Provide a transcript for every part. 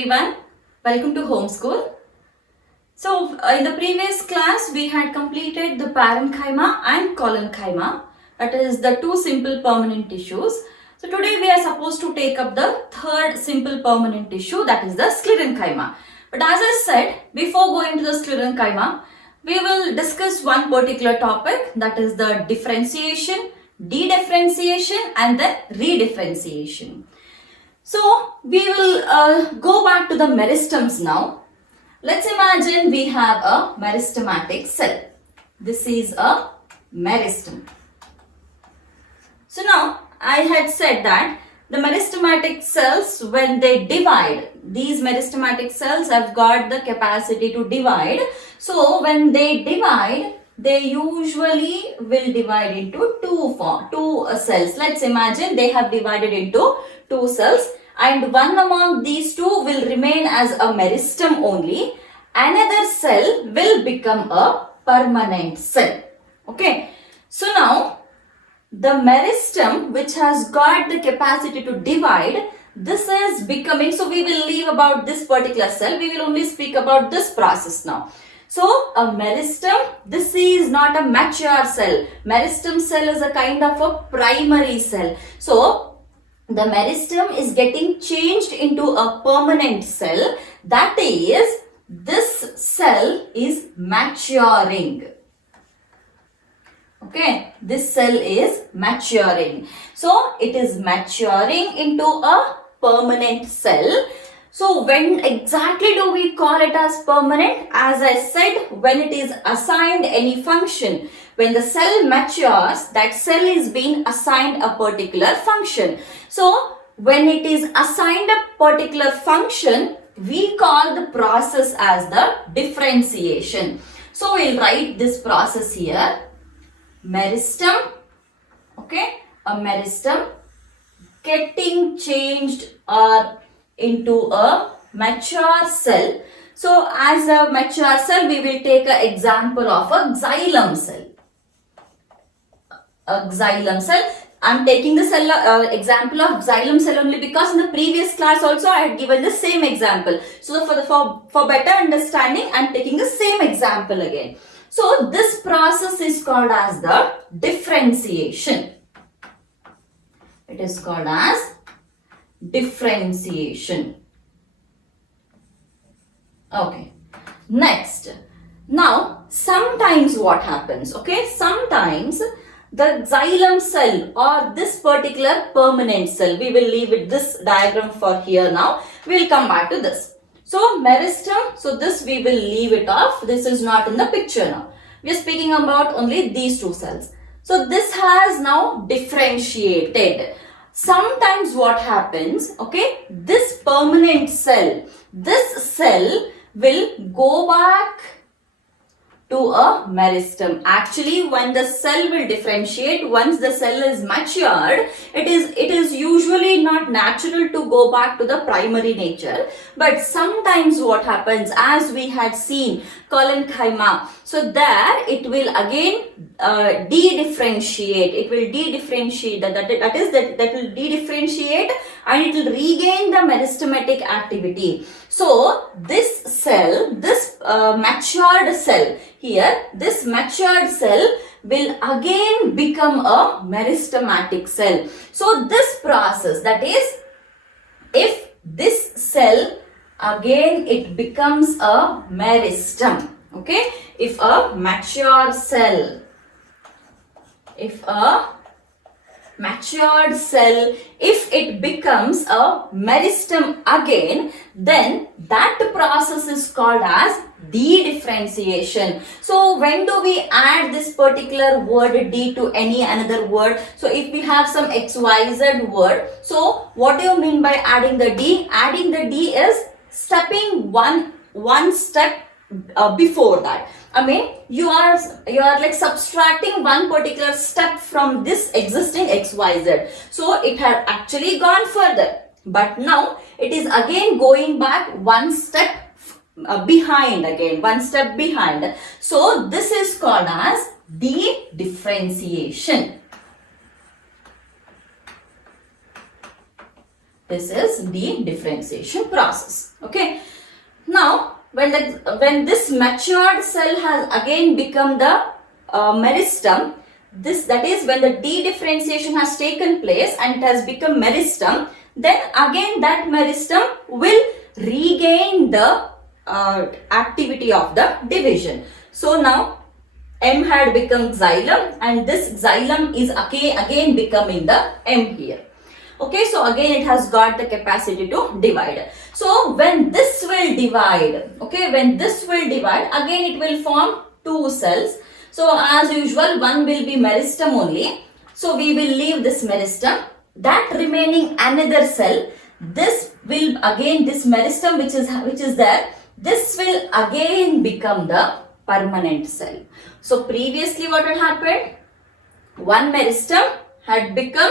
everyone, welcome to Homeschool. So in the previous class we had completed the parenchyma and collenchyma, that is the two simple permanent tissues. So today we are supposed to take up the third simple permanent tissue, that is the sclerenchyma. But as I said, before going to the sclerenchyma, we will discuss one particular topic, that is the differentiation, di-Differentiation and then re-Differentiation. So we will go back to the meristems now. Let's imagine we have a meristematic cell. This is a meristem. So now I had said that the meristematic cells, when they divide, these meristematic cells have got the capacity to divide. So when they divide, they usually will divide into two cells. Let's imagine they have divided into two cells, and one among these two will remain as a meristem only. Another cell will become a permanent cell. Okay. So now the meristem, which has got the capacity to divide, this is becoming, so we will leave about this particular cell. We will only speak about this process now. So a meristem, this is not a mature cell. Meristem cell is a kind of a primary cell. So the meristem is getting changed into a permanent cell. That is, this cell is maturing. Okay, this cell is maturing. So it is maturing into a permanent cell. So when exactly do we call it as permanent? As I said, when it is assigned any function. When the cell matures, that cell is being assigned a particular function. So when it is assigned a particular function, we call the process as the differentiation. So we'll write this process here. Meristem, okay, a meristem getting changed or into a mature cell. So as a mature cell, we will take an example of a xylem cell. A xylem cell. I'm taking the cell example of xylem cell only because in the previous class also I had given the same example. So for better understanding, I'm taking the same example again. So this process is called as the differentiation. It is called as differentiation. Okay. Next. Now, sometimes what happens? Okay. Sometimes the xylem cell or this particular permanent cell, we will leave it this diagram for here now. We will come back to this. So, meristem, so this we will leave it off. This is not in the picture now. We are speaking about only these two cells. So, this has now differentiated. Sometimes what happens, okay, this permanent cell, this cell will go back to a meristem. Actually, when the cell will differentiate, once the cell is matured, it is usually not natural to go back to the primary nature. But sometimes what happens, as we had seen collenchyma, so there it will again de-differentiate. It will de-differentiate. That will de-differentiate and it will regain the meristematic activity. So this cell, this matured cell here, this matured cell will again become a meristematic cell. So this process, that is, if this cell again it becomes a meristem. Okay, if a mature cell, if a matured cell, if it becomes a meristem again, then that process is called as di-Differentiation. So when do we add this particular word D to any another word? So if we have some XYZ word, so what do you mean by adding the D? Adding the D is stepping one step before that. I mean, you are like subtracting one particular step from this existing XYZ. So it had actually gone further, but now it is again going back one step behind again, one step behind. So this is called as di-Differentiation. This is de-differentiation process. Okay. Now, when this matured cell has again become the meristem, that is when the de-differentiation has taken place and it has become meristem, then again that meristem will regain the activity of the division. So now M had become xylem and this xylem is again becoming the M here. Okay, so again it has got the capacity to divide. So when this will divide, okay, when this will divide, again it will form two cells. So as usual, one will be meristem only. So we will leave this meristem. That remaining another cell, this will again, this meristem which is there, this will again become the permanent cell. So previously what had happened? One meristem had become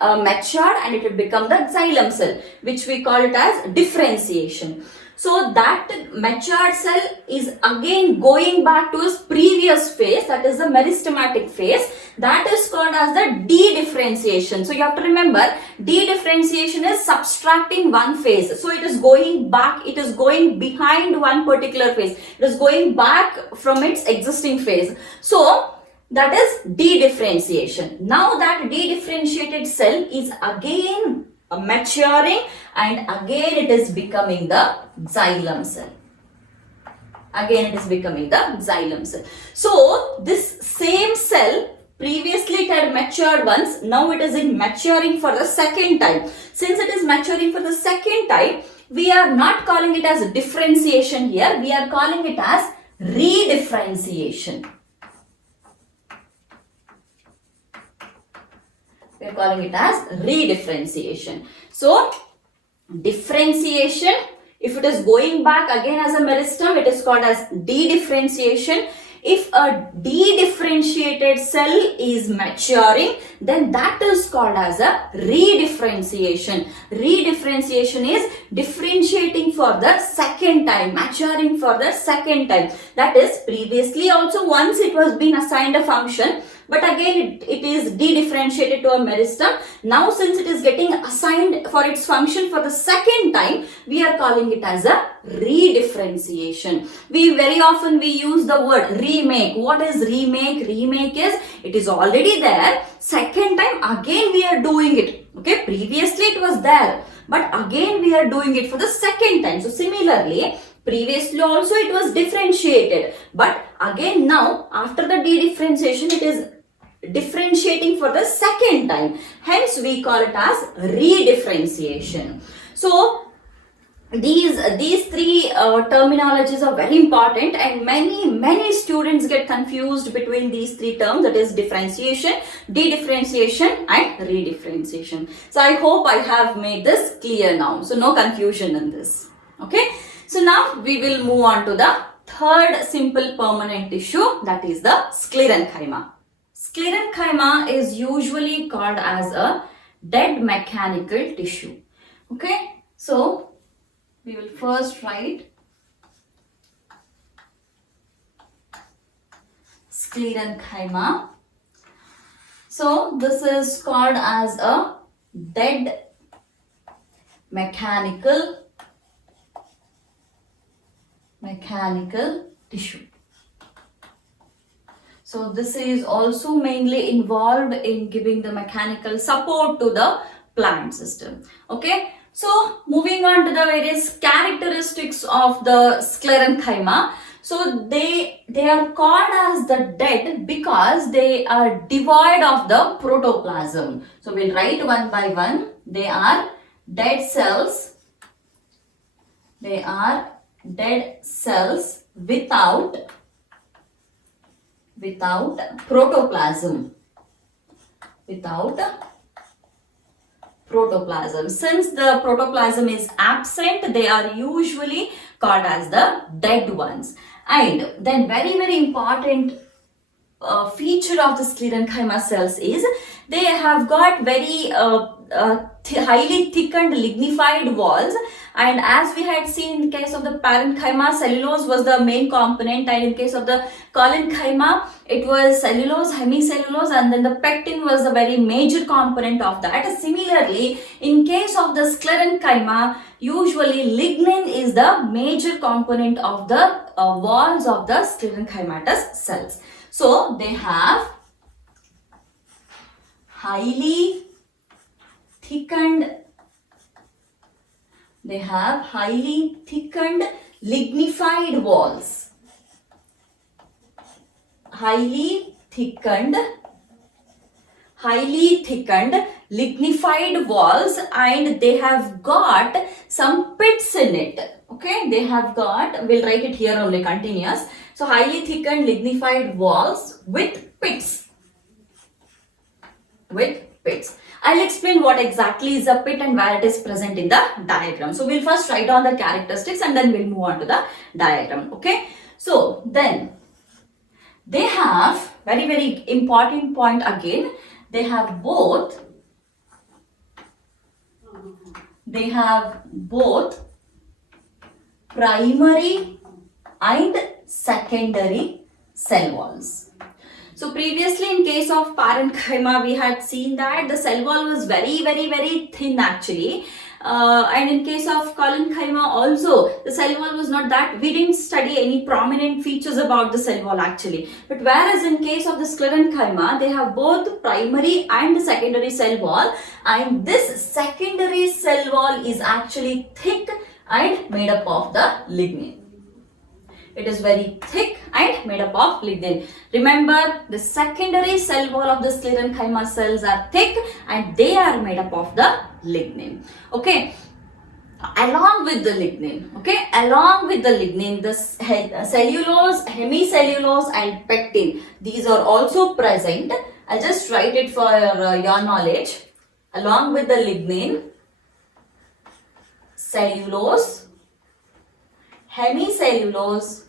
matured and it will become the xylem cell, which we call it as differentiation. So that matured cell is again going back to its previous phase, that is the meristematic phase. That is called as the de-differentiation. So you have to remember, de-differentiation is subtracting one phase. So it is going back, it is going behind one particular phase. It is going back from its existing phase. So that is de-differentiation. Now that de-differentiated cell is again maturing and again it is becoming the xylem cell. Again it is becoming the xylem cell. So this same cell, previously it had matured once, now it is in maturing for the second time. Since it is maturing for the second time, we are not calling it as differentiation here, we are calling it as re-differentiation. We are calling it as re-differentiation. So, differentiation, if it is going back again as a meristem, it is called as de-differentiation. If a de-differentiated cell is maturing, then that is called as a re-differentiation. Re-differentiation is differentiating for the second time, maturing for the second time. That is, previously also once it was been assigned a function, but again it is de-differentiated to a meristem. Now since it is getting assigned for its function for the second time, we are calling it as a re-differentiation. We very often use the word remake. What is remake? Remake is, it is already there, second time again we are doing it. Okay, previously it was there, but again we are doing it for the second time. So similarly, previously also it was differentiated, but again now after the de-differentiation it is differentiating for the second time. Hence we call it as re-differentiation. So these three terminologies are very important and many students get confused between these three terms, that is differentiation, de-differentiation and re-differentiation. So I hope I have made this clear now. So no confusion in this. Okay. So now we will move on to the third simple permanent tissue, that is the Sclerenchyma. Sclerenchyma is usually called as a dead mechanical tissue. Okay. So we will first write Sclerenchyma. So this is called as a dead mechanical tissue. So this is also mainly involved in giving the mechanical support to the plant system. Okay. So moving on to the various characteristics of the Sclerenchyma. So they are called as the dead because they are devoid of the protoplasm. So we'll write one by one. They are dead cells. They are dead cells without protoplasm. Since the protoplasm is absent, they are usually called as the dead ones. And then very important feature of the Sclerenchyma cells is they have got very highly thickened lignified walls, and as we had seen in case of the parenchyma, cellulose was the main component, and in case of the collenchyma it was cellulose, hemicellulose, and then the pectin was the very major component of that. Similarly, in case of the sclerenchyma, usually lignin is the major component of the walls of the sclerenchymatous cells. So they have highly thickened lignified walls. Highly thickened lignified walls, and they have got some pits in it. Okay, they have got, we'll write it here only continuous. So highly thickened lignified walls with pits. I'll explain what exactly is a pit and where it is present in the diagram. So we'll first write down the characteristics and then we'll move on to the diagram. Okay. So then they have very, very important point again. They have both primary and secondary cell walls. So previously in case of parenchyma, we had seen that the cell wall was very, very, very thin actually. And in case of collenchyma also, the cell wall was not that, we didn't study any prominent features about the cell wall actually. But whereas in case of the sclerenchyma, they have both primary and secondary cell wall, and this secondary cell wall is actually thick and made up of the lignin. It is very thick and made up of lignin. Remember, the secondary cell wall of the sclerenchyma cells are thick and they are made up of the lignin. Okay. Along with the lignin, the cellulose, hemicellulose and pectin, these are also present. I'll just write it for your knowledge. Along with the lignin, cellulose, hemicellulose,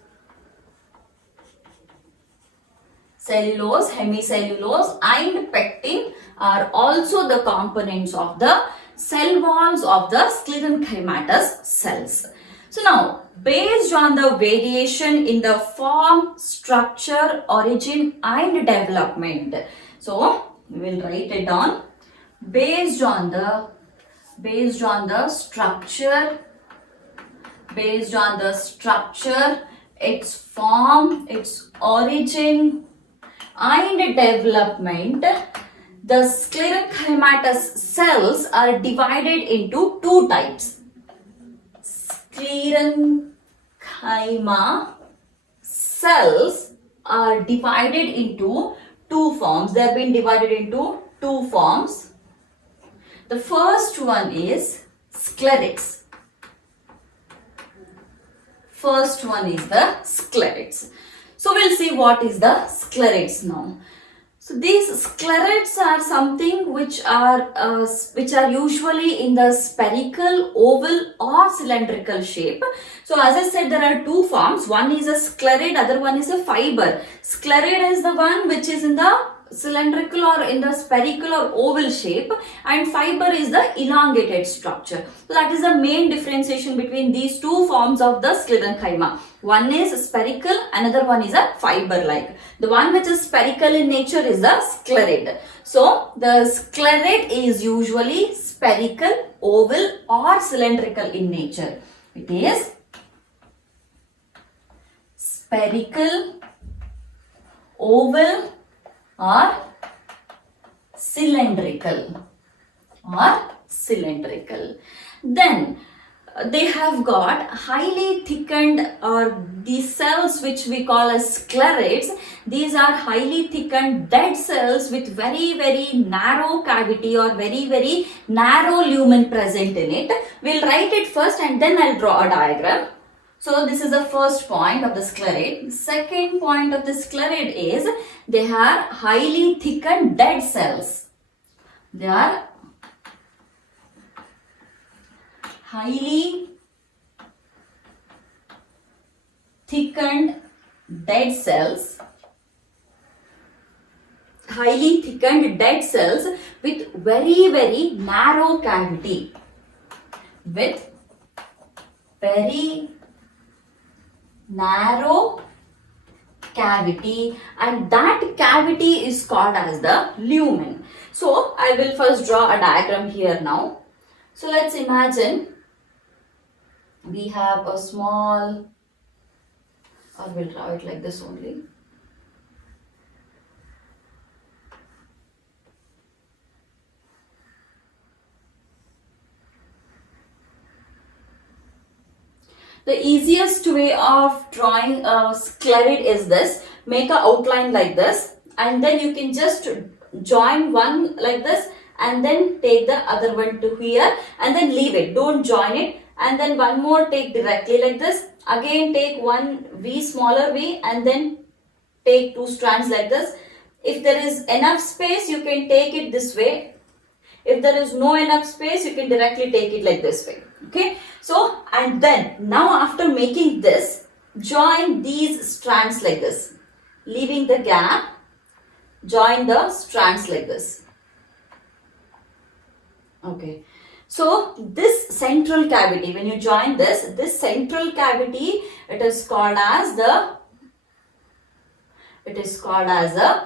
hemicellulose and pectin are also the components of the cell walls of the sclerenchymatous cells. So now, based on the variation in the form, structure, origin and development. So we will write it down. Based on the structure, its form, its origin and development, the sclerenchymatous cells are divided into two types. Sclerenchyma cells are divided into two forms. They have been divided into two forms. The first one is Sclereids. First one is the Sclereids. So we'll see what is the Sclereids now. So these Sclereids are something which are usually in the spherical, oval or cylindrical shape. So as I said, there are two forms. One is a Sclerid, other one is a fiber. Sclerid is the one which is in the cylindrical or in the spherical or oval shape, and fiber is the elongated structure. So that is the main differentiation between these two forms of the sclerenchyma. One is spherical, another one is a fiber-like. The one which is spherical in nature is the Sclerid. So the Sclerid is usually spherical, oval or cylindrical in nature. It is spherical, oval or cylindrical. Then they have got highly thickened, or these cells which we call as Clarids. These are highly thickened dead cells with very, very narrow cavity or very, very narrow lumen present in it. We'll write it first and then I'll draw a diagram. So this is the first point of the Sclerid. The second point of the Sclerid is they are highly thickened dead cells. They are highly thickened dead cells, highly thickened dead cells with very narrow cavity. With very narrow cavity, and that cavity is called as the lumen. So I will first draw a diagram here now. So let's imagine we have a small, or we'll draw it like this only. The easiest way of drawing a sclerid is this. Make an outline like this, and then you can just join one like this and then take the other one to here and then leave it. Don't join it, and then one more take directly like this. Again take one V smaller V and then take two strands like this. If there is enough space, you can take it this way. If there is no enough space, you can directly take it like this way. Okay. So, and then now after making this, join these strands like this. Leaving the gap, join the strands like this. Okay. So, this central cavity, when you join this central cavity, it is called as a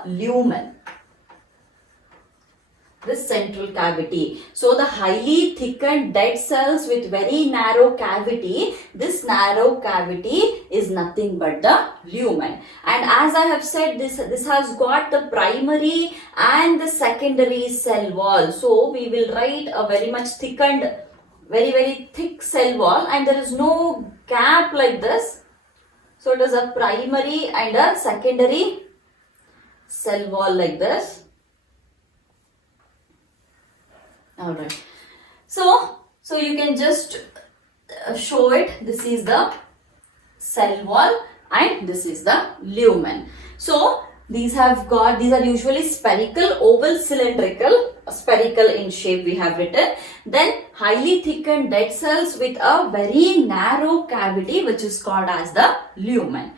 lumen. This central cavity. So the highly thickened dead cells with very narrow cavity, this narrow cavity is nothing but the lumen. And as I have said, this has got the primary and the secondary cell wall. So we will write a very much thickened, very thick cell wall, and there is no gap like this. So it is a primary and a secondary cell wall like this. Alright, so you can just show it. This is the cell wall and this is the lumen. So these are usually spherical, oval, cylindrical, spherical in shape we have written. Then highly thickened dead cells with a very narrow cavity which is called as the lumen.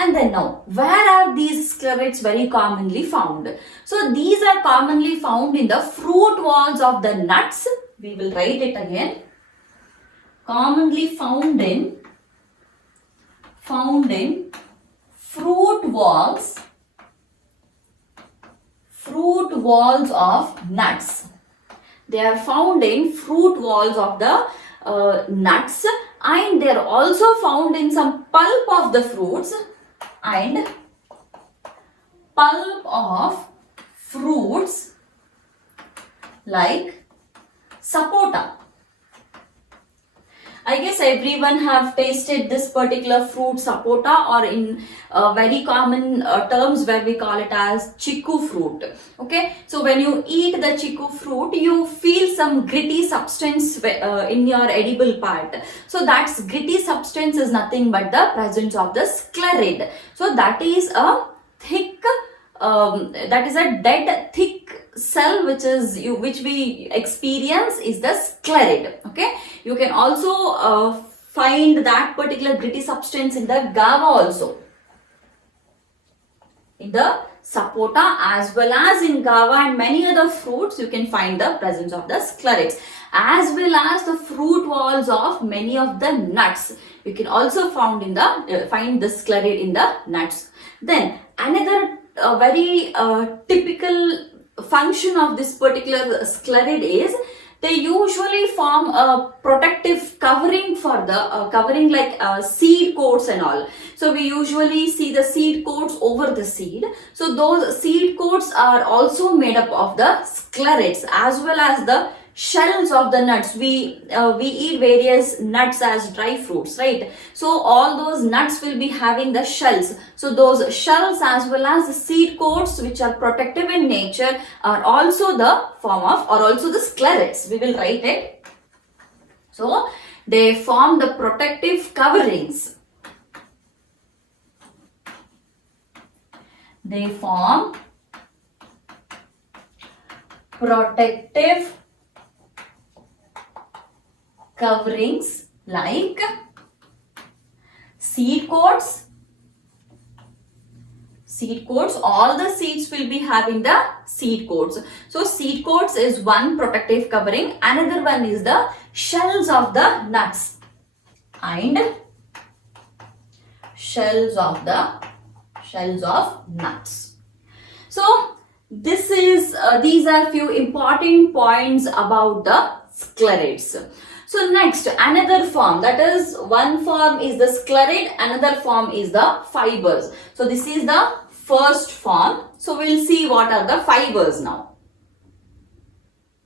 And then now, where are these sclerids very commonly found? So these are commonly found in the fruit walls of the nuts. We will write it again. Commonly found in fruit walls of nuts. They are found in fruit walls of the nuts, and they are also found in some pulp of the fruits and pulp of fruits like sapota. I guess everyone have tasted this particular fruit sapota, or in very common terms where we call it as chiku fruit. Okay, so when you eat the chiku fruit, you feel some gritty substance in your edible part. So that gritty substance is nothing but the presence of the sclerid. So that is a thick, that is a dead thick cell which we experience is the sclerid. Okay, you can also find that particular gritty substance in the guava also, in the sapota as well as in guava and many other fruits. You can find the presence of the sclerids, as well as the fruit walls of many of the nuts. You can also find the sclerid in the nuts. Then another very typical function of this particular sclerid is they usually form a protective covering for the covering like seed coats and all. So we usually see the seed coats over the seed. So those seed coats are also made up of the sclerids as well as the shells of the nuts. We eat various nuts as dry fruits, right? So all those nuts will be having the shells. So those shells as well as the seed coats, which are protective in nature, are also the form of, or also the sclerids. We will write it. So they form the protective coverings. They form protective coverings like seed coats Seed coats, all the seeds will be having the seed coats. So seed coats is one protective covering, another one is the shells of the nuts and shells of nuts. So this is these are few important points about the sclerids. So next, another form, that is one form is the sclerid, another form is the fibers. So this is the first form. So we'll see what are the fibers now.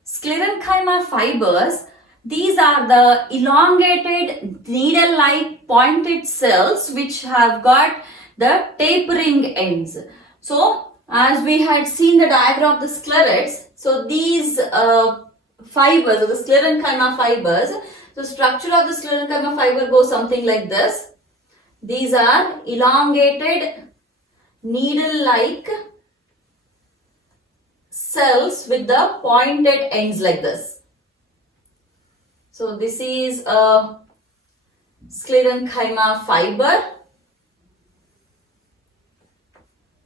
Sclerenchyma fibers, these are the elongated needle-like pointed cells which have got the tapering ends. So as we had seen the diagram of the sclerids, so these fibers or the Sclerenchyma fibers, the structure of the Sclerenchyma fiber goes something like this. These are elongated needle-like cells with the pointed ends like this. So this is a Sclerenchyma fiber.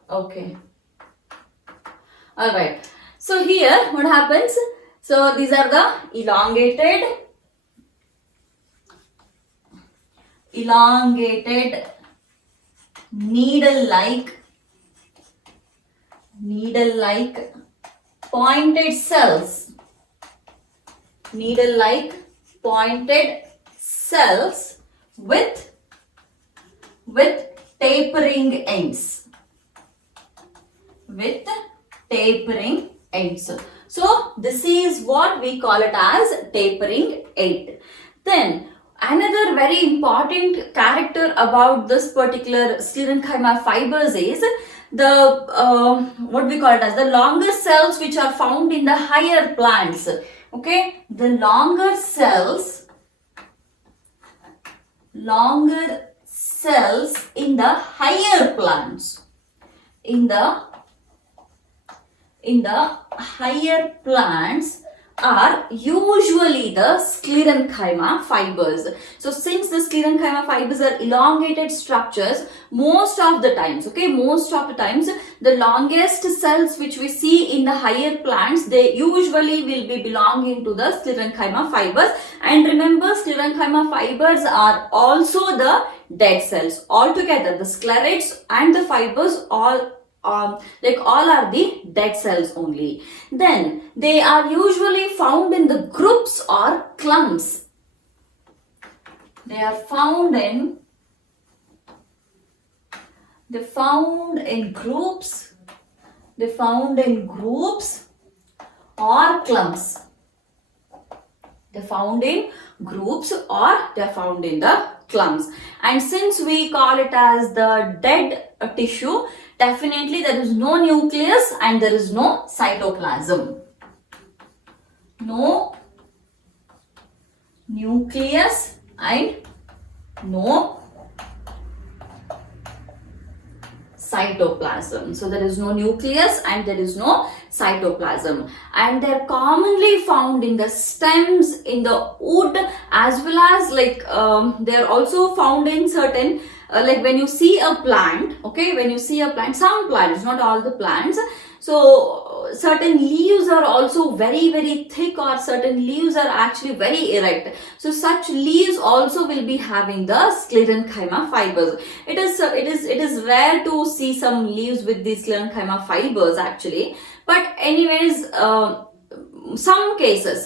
Okay. Alright. So here what happens? So these are the elongated needle-like pointed cells. Needle-like pointed cells with tapering ends. With tapering ends. So this is what we call it as tapering end. Then another very important character about this particular Sclerenchyma fibers is the what we call it as the longer cells which are found in the higher plants. Okay, the longer cells in the higher plants. In the higher plants are usually the Sclerenchyma fibers. So since the Sclerenchyma fibers are elongated structures, most of the times, the longest cells which we see in the higher plants, they usually will be belonging to the Sclerenchyma fibers. And remember, Sclerenchyma fibers are also the dead cells. Altogether, the Sclereids and the fibers all are the dead cells only. Then they are usually found in the groups or clumps. They are found in groups. They found in groups or clumps. They found in groups or they found in the clumps. And since we call it as the dead tissue, definitely there is no nucleus and there is no cytoplasm. No nucleus and no cytoplasm. So there is no nucleus and there is no cytoplasm, and they are commonly found in the stems, in the wood, as well as they are also found in certain like when you see a plant, okay, when you see a plant, some plants, not all the plants, so certain leaves are also very, very thick, or certain leaves are actually very erect. So such leaves also will be having the Sclerenchyma fibers. It is rare to see some leaves with these Sclerenchyma fibers actually, but anyways, some cases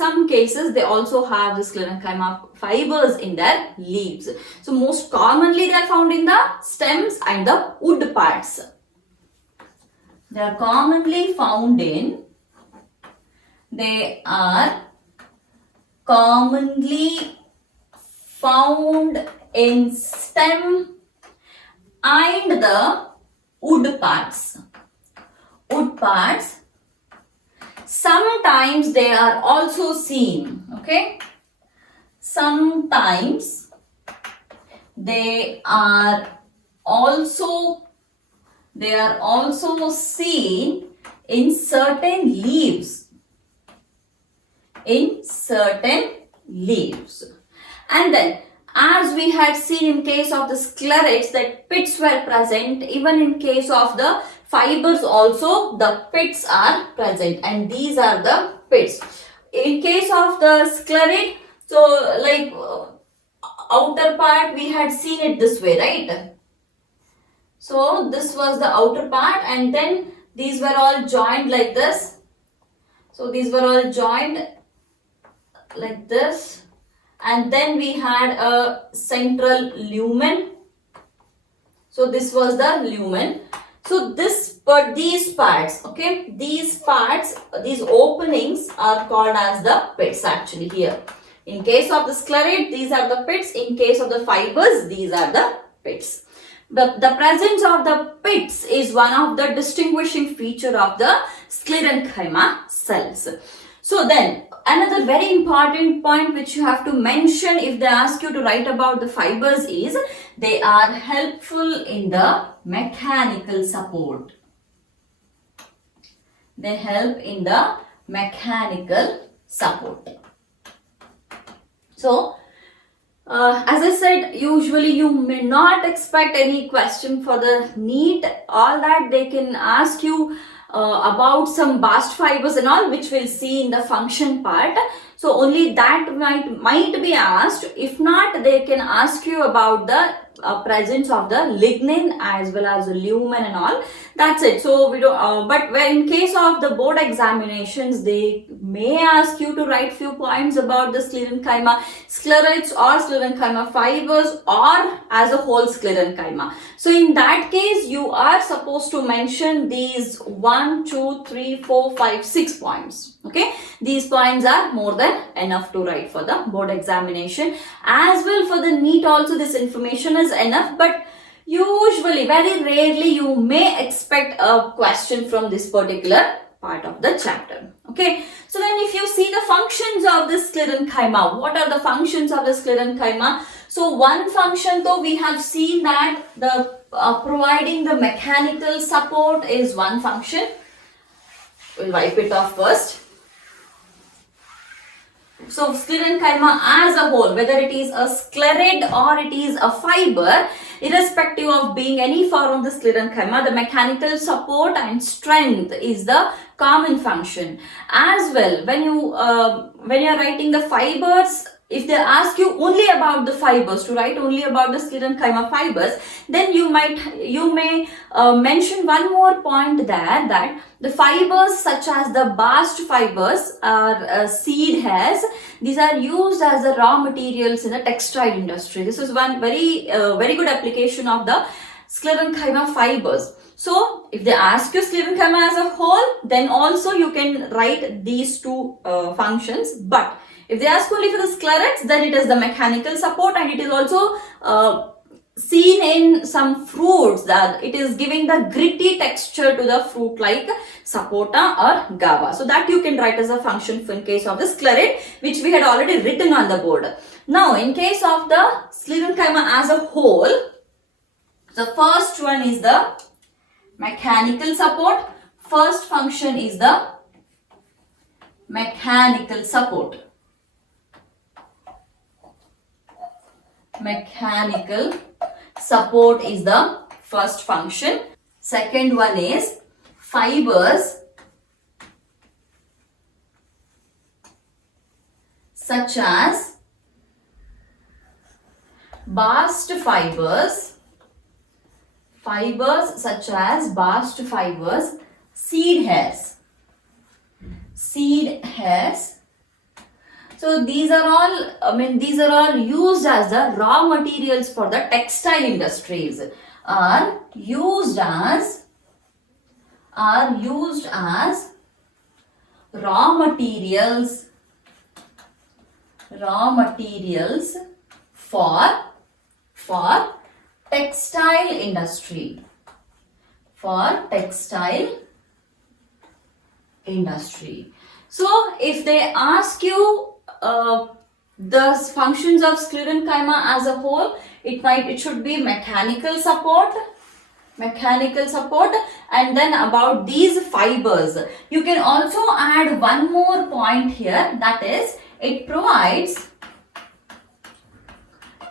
they also have the Sclerenchyma fibers in their leaves. So most commonly they are found in the stems and the wood parts. They are commonly found in stem and the wood parts. Sometimes they are also seen, okay? Sometimes they are also seen in certain leaves. And then As we had seen in case of the Sclereids that pits were present, even in case of the fibers also the pits are present, and these are the pits. In case of the Sclerid, so like outer part we had seen it this way, right? So this was the outer part, and then these were all joined like this. So these were all joined like this, and then we had a central lumen. So this was the lumen. So these parts, okay, these openings are called as the pits actually here. In case of the sclerid, these are the pits. In case of the fibers, these are the pits. The presence of the pits is one of the distinguishing feature of the Sclerenchyma cells. So then, another very important point which you have to mention if they ask you to write about the fibers is they are helpful in the mechanical support. They help in the mechanical support. So, as I said, usually you may not expect any question for the NEET. All that they can ask you about some bast fibers and all, which we'll see in the function part. So only that might be asked. If not, they can ask you about the presence of the lignin as well as the lumen and all. That's it. So we don't. But in case of the board examinations, they may ask you to write few points about the Sclerenchyma, Sclereids or Sclerenchyma fibers, or as a whole Sclerenchyma. So in that case, you are supposed to mention these 1, 2, 3, 4, 5, 6 points. Okay, these points are more than enough to write for the board examination. As well for the NEET also, this information is enough, but usually very rarely you may expect a question from this particular part of the chapter. Okay, so then if you see the functions of the Sclerenchyma, what are the functions of the Sclerenchyma? So one function though we have seen that the providing the mechanical support is one function. We'll wipe it off first. So Sclerenchyma as a whole, whether it is a sclerid or it is a fiber, irrespective of being any form of the Sclerenchyma, the mechanical support and strength is the common function. As well, when you are writing the fibers, if they ask you only about the fibers, to write only about the Sclerenchyma fibers, then you may mention one more point there, that the fibers such as the bast fibers or seed hairs, these are used as the raw materials in the textile industry. This is one very good application of the Sclerenchyma fibers. So if they ask you Sclerenchyma as a whole, then also you can write these two functions. But if they ask only for the Clarids, then it is the mechanical support, and it is also seen in some fruits that it is giving the gritty texture to the fruit like sapota or guava. So that you can write as a function in case of the Sclerid, which we had already written on the board. Now in case of the Sclerenchyma as a whole, the first one is the mechanical support. First function is the mechanical support. Mechanical support is the first function. Second one is fibers such as bast fibers, such as bast fibers, seed hairs. So these are all used as the raw materials for the textile industries. Are used as raw materials for textile industry. So if they ask you the functions of Sclerenchyma as a whole, it should be mechanical support, and then about these fibers. You can also add one more point here, that is it provides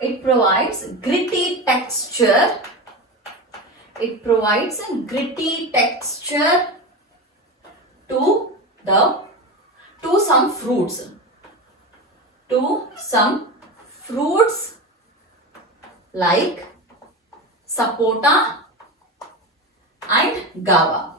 it provides gritty texture. It provides a gritty texture to some fruits. To some fruits like sapota and guava.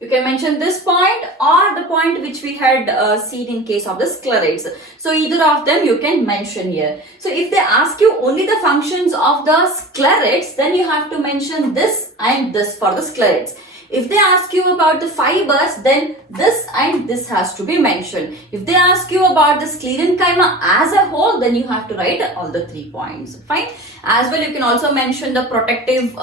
You can mention this point or the point which we had seen in case of the Sclereids. So either of them you can mention here. So if they ask you only the functions of the Sclereids, then you have to mention this and this for the Sclereids. If they ask you about the fibers, then this and this has to be mentioned. If they ask you about the Sclerenchyma as a whole, then you have to write all the 3 points. Fine. As well, you can also mention the protective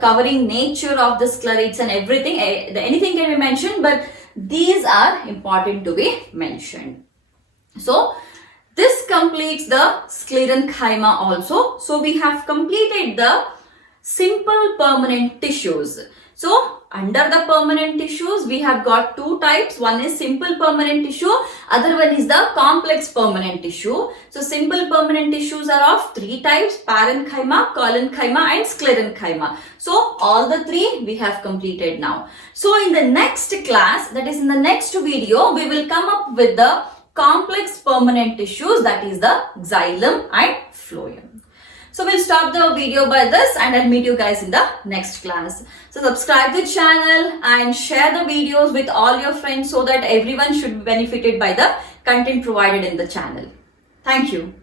covering nature of the Clarids and everything. Anything can be mentioned, but these are important to be mentioned. So, this completes the Sclerenchyma also. So, we have completed the simple permanent tissues. So, under the permanent tissues, we have got 2 types. One is simple permanent tissue, other one is the complex permanent tissue. So, simple permanent tissues are of 3 types: parenchyma, collenchyma and sclerenchyma. So, all the 3 we have completed now. So, in the next class, that is in the next video, we will come up with the complex permanent tissues, that is the xylem and phloem. So we'll stop the video by this and I'll meet you guys in the next class. So subscribe the channel and share the videos with all your friends so that everyone should be benefited by the content provided in the channel. Thank you.